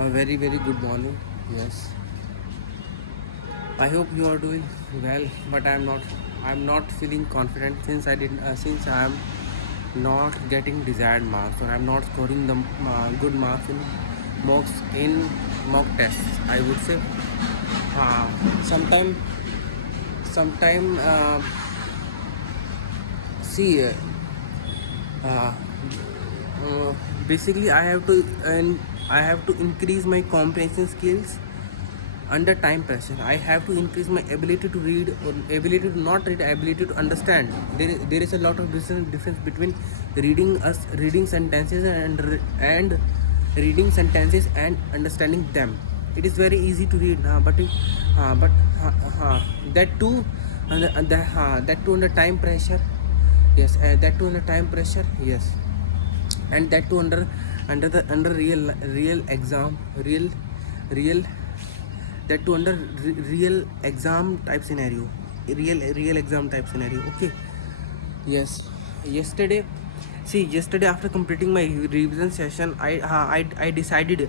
A very very good morning. Yes, I hope you are doing well, but I'm not feeling confident since since I am not getting desired marks, or I'm not scoring the good marks in mock tests. I would say sometime sometime see uh, uh, basically I have to increase my comprehension skills under time pressure. I have to increase my ability to read, or ability to not read, ability to understand. There is a lot of difference between reading sentences and reading sentences and understanding them. It is very easy to read, but that too that too under time pressure. Yes, that too under time pressure. Yes, and that too under real exam, real that too under real exam type scenario, real exam type scenario. Okay. Yes, yesterday, see, yesterday after completing my revision session, I decided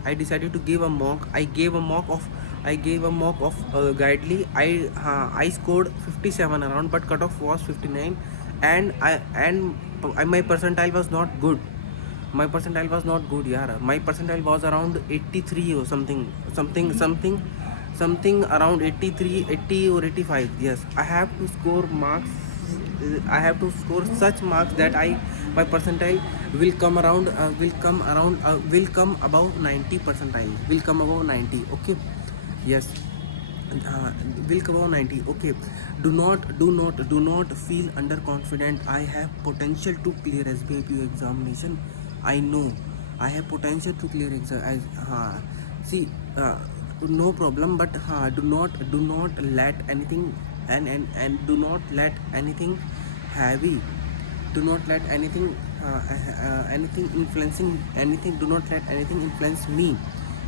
to give a mock. I gave a mock of guidely. I scored 57 around, but cutoff was 59, and my percentile was not good. My percentile was not good, yeah. My percentile was around 83 or something around 83, 80 or 85. Yes, I have to score marks. I have to score such marks that I my percentile will come above 90 percentile. Will come above 90. Okay. Yes, uh, will come above 90. Okay. Do not feel underconfident. I have potential to clear SBIPU examination. I know I have potential to clear exam. See, no problem, but do not let anything, and do not let anything heavy, do not let anything anything influencing anything do not let anything influence me.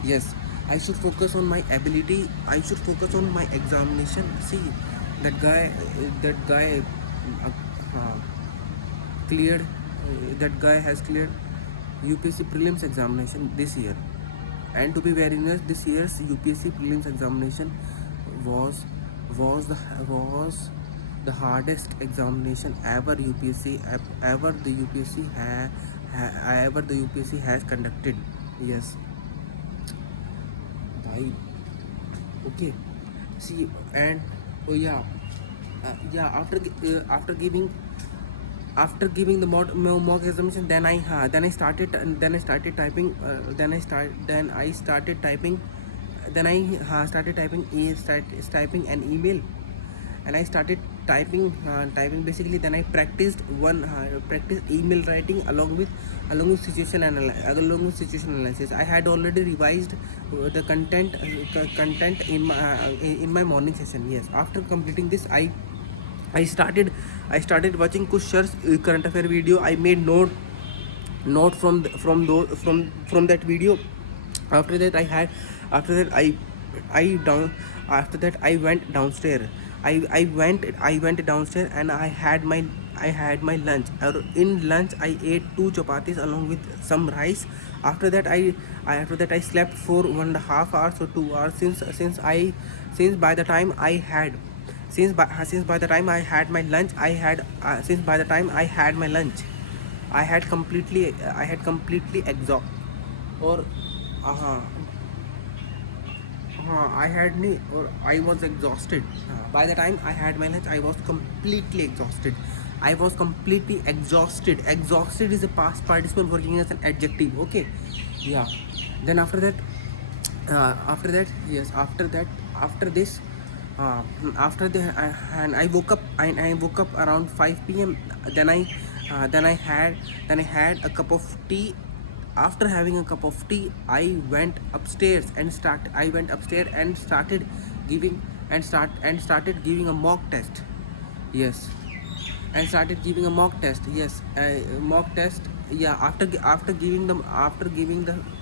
Yes, I should focus on my ability. I should focus on my examination. See, that guy uh, uh, cleared that guy has cleared UPSC prelims examination this year. And to be very honest, this year's UPSC prelims examination was was the was the hardest examination ever ever the UPSC has conducted. Yes, bhai. Okay. See, and oh yeah, after giving the mock examination, then I started typing, then I started typing typing an email, and I started typing basically. Then I practiced email writing along with situation analysis. I had already revised the content in my morning session. Yes, after completing this, I started I started watching Kushar's current affair video. I made note from that video. After that I had after that I down after that I went downstairs. I went downstairs, and I had my lunch. In lunch I ate two chapatis along with some rice. After that I slept for 1.5 hours or 2 hours, since by the time I had since by the time I had my lunch I had since by the time I had my lunch, I had completely exhausted, or uh, I was exhausted. By the time I had my lunch, I was completely exhausted. I was completely exhausted. Exhausted is a past participle working as an adjective. Okay, yeah. Then yes, after this, and I woke up. I woke up around 5 p.m. Then I had a cup of tea. After having a cup of tea, I went upstairs and started giving a mock test. Yes, and started giving a mock test. Yes, mock test. Yeah, after giving the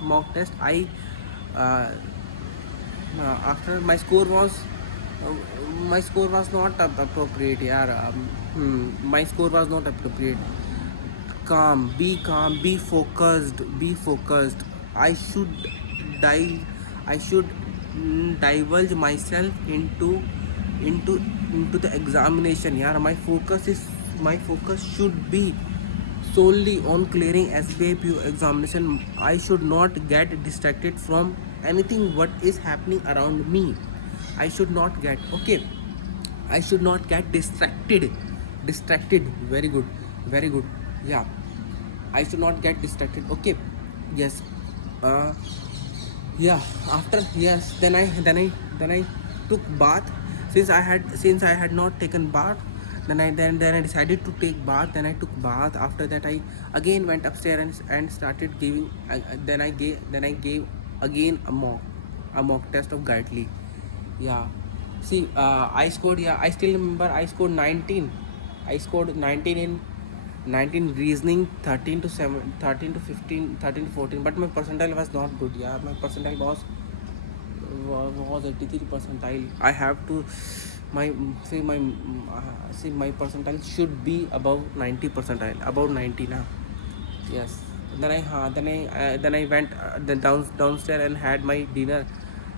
mock test, I uh, after uh, my score was not appropriate. Yeah, my score was not appropriate. Calm, be focused, be focused. I should divulge myself into the examination. Yeah, my focus should be solely on clearing SBI PO examination. I should not get distracted from anything what is happening around me. I should not get, okay, I should not get distracted. Very good, very good. Yeah, I should not get distracted. Okay, yes. uh yeah, after, yes, then I took bath. Since I had not taken bath, then I decided to take bath. Then I took bath. After that, I again went upstairs and started giving, then I gave again a mock test of Gaitley. Yeah. See, I scored, yeah, I still remember I scored 19. I scored 19 in 19 reasoning, 13 to 7, 13 to 15, 13 to 14. But my percentile was not good. Yeah, my percentile was 83 percentile. I have to my percentile should be above 90 percentile, above 90 now. Yes. Then I went downstairs and had my dinner.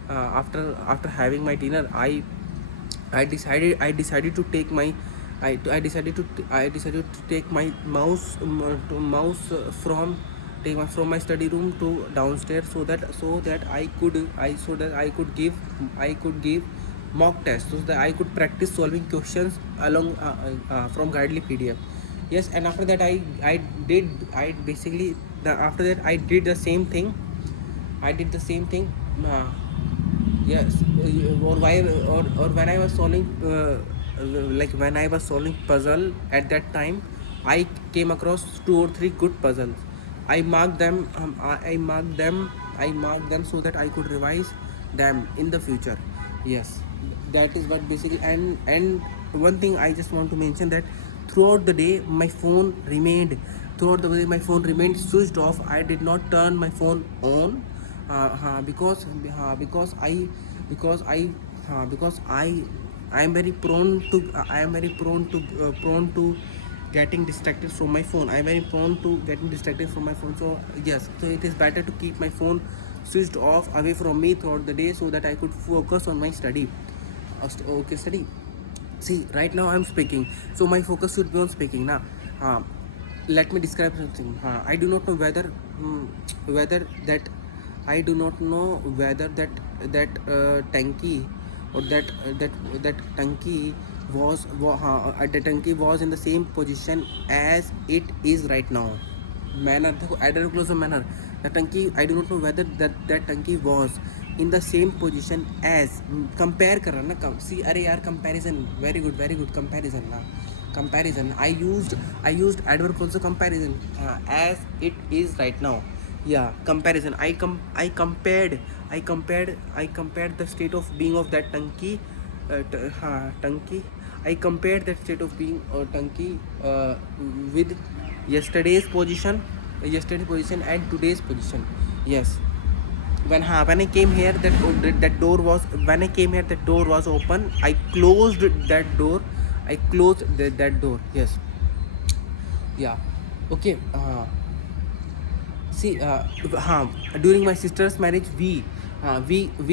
After having my dinner, I decided to take my I decided to take my mouse from my study room to downstairs, so that I could give mock tests, so that I could practice solving questions along from Guidely PDF. Yes, and after that, I basically after that I did the same thing. I did the same thing. Yes, or when I was solving, like when I was solving puzzle at that time, I came across two or three good puzzles. I marked them. I marked them so that I could revise them in the future. Yes, that is what basically. And one thing I just want to mention, that throughout the day my phone remained switched off. I did not turn my phone on, because I am very prone to getting distracted from my phone. I am very prone to getting distracted from my phone. So yes, so it is better to keep my phone switched off away from me throughout the day, so that I could focus on my study. Okay, study. See, right now I'm speaking, so my focus should be on speaking now. Let me describe something. I do not know whether that I do not know whether that tanky, or that tanky the tanky was in the same position as it is right now. Manner, देखो add closer manner. The tanky, I do not know whether that tanky was in the same position as, compare कर रहा ना, see, अरे यार, comparison, very good comparison ना. Comparison, I used adverb also, comparison, as it is right now. Yeah, comparison. I compared the state of being of that tanky, tanky. I compared that state of being tanky with yesterday's position and today's position. Yes. When I came here, that door was when I came here, that door was open. I closed that door. that door. Yes. Yeah. Okay. See, during my sister's marriage, we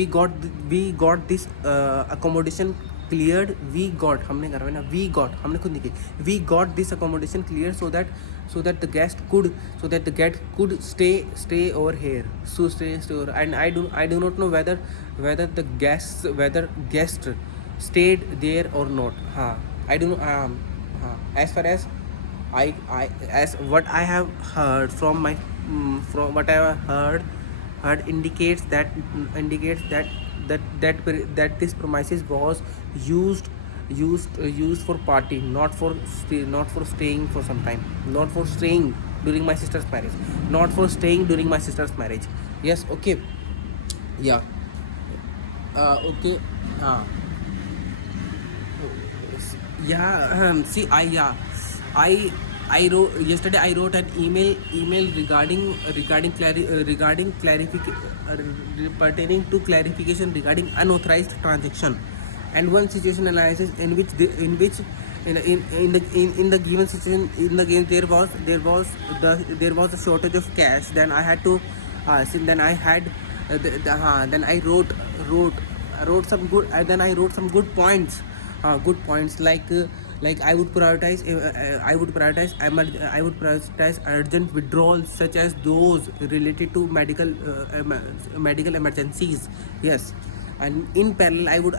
got this accommodation cleared. हमने खुद नहीं की. We got this accommodation cleared, so that the guest could stay over here. So stay over. And I do not know whether guest stayed there or not. I do not. As far as as what I have heard from what I have heard indicates that this premises was used for partying, not for staying for some time, not for staying during my sister's marriage. Yes. Okay. Yeah. Okay. Yeah. See, I wrote yesterday. I wrote an email pertaining to clarification regarding unauthorized transaction, and one situation analysis in the given situation, there was a shortage of cash. Then I had to then I wrote some good, then I wrote some good points, good points like I would prioritize urgent withdrawals such as those related to medical emergencies. Yes, and in parallel I would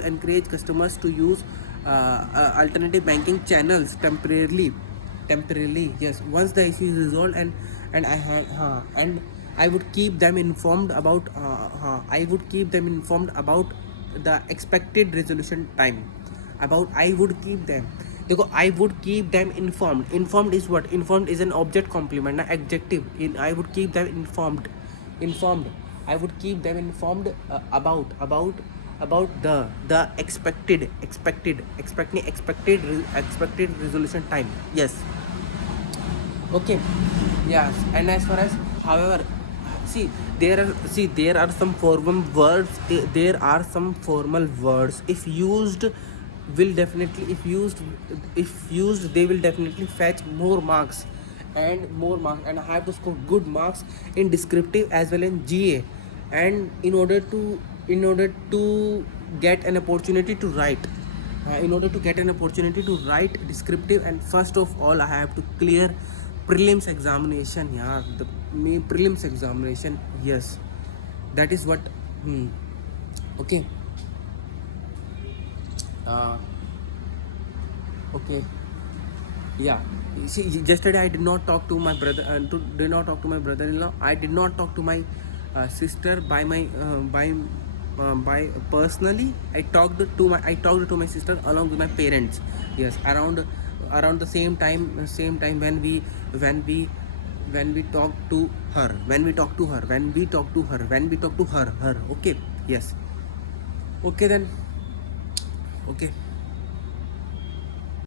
encourage customers to use alternative banking channels temporarily. Yes, once the issue is resolved, and I would keep them informed about the expected resolution time. About I would keep them, देखो I would keep them informed is what? Informed is an object complement ना adjective. In I would keep them informed I would keep them informed about the expected resolution time. Yes. Okay. Yes, and as far as, however, there are some formal words. There are some formal words. If used, they will definitely fetch more marks, and I have to score good marks in descriptive as well in GA, and in order to get an opportunity to write, descriptive, and first of all I have to clear prelims examination. Yeah, the prelims examination. Yes, that is what. Okay. uh, okay. Yeah. See, yesterday I did not talk to my brother, did not talk to my brother-in-law. I did not talk to my sister by personally. I talked to my sister along with my parents. Yes, around the same time when we talk to her. Okay. Yes. Okay then. Okay.